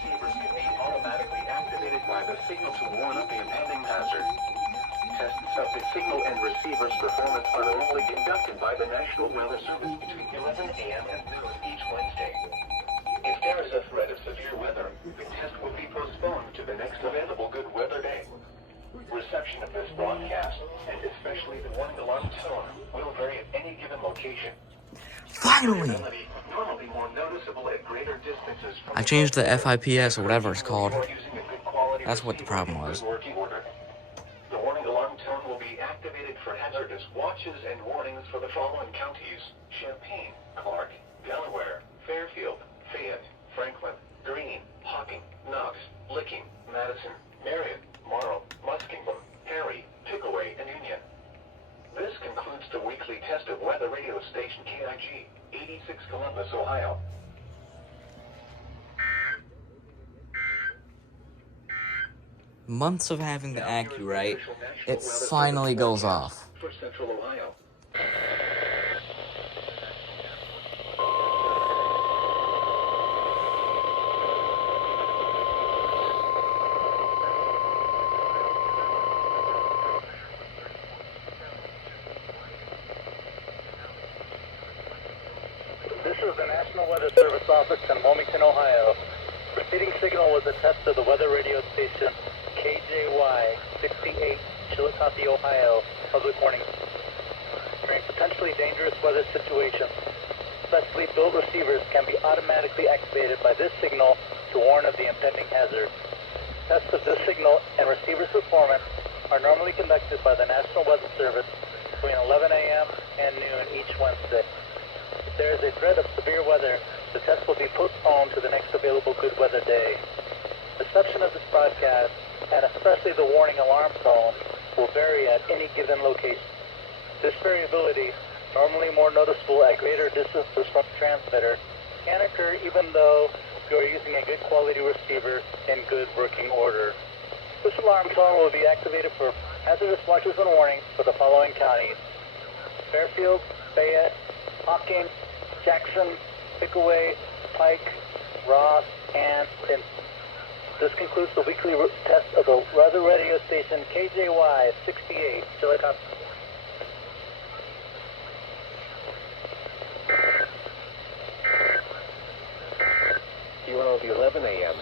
receivers can be automatically activated by the signal to warn of the impending hazard. Tests of the signal and receiver's performance are normally conducted by the National Weather Service between 11 a.m. and noon each Wednesday. If there is a threat of severe weather, the test will be postponed to the next available good weather day. Reception of this broadcast, and especially the warning alarm tone, will vary at any given location. Finally! Normally more noticeable at greater distances from I changed the FIPS or whatever it's called. That's what the problem was. The warning alarm tone will be activated for hazardous watches and warnings for the following counties: Champaign, Clark, Delaware, Fairfield, Fayette, Franklin, Greene, Hocking, Knox, Licking, Madison, Marion, Morrow, Muskingum, Perry, Pickaway, and Union. This concludes the weekly test of weather radio station KIG, 86 Columbus, Ohio. Months of having the acurite, it finally goes off. For Central Ohio. This is the National Weather Service office in Wilmington, Ohio. Preceding signal was a test of the weather radio station KJY 68, Chillicothe, Ohio. Public warning. During potentially dangerous weather situations, specially built receivers can be automatically activated by this signal to warn of the impending hazard. Tests of this signal and receiver's performance are normally conducted by the National Weather Service between 11 a.m. and noon each Wednesday. If there is a threat of severe weather, the test will be postponed to the next available good weather day. Reception of this broadcast, and especially the warning alarm tone, will vary at any given location. This variability, normally more noticeable at greater distances from the transmitter, can occur even though you are using a good quality receiver in good working order. This alarm tone will be activated for hazardous watches and warnings for the following counties: Fairfield, Fayette, Hocking, Jackson, Pickaway, Pike, Ross, and Stinson. This concludes the weekly test of the weather radio station KJY 68, Chillicothe. QLV 11 a.m.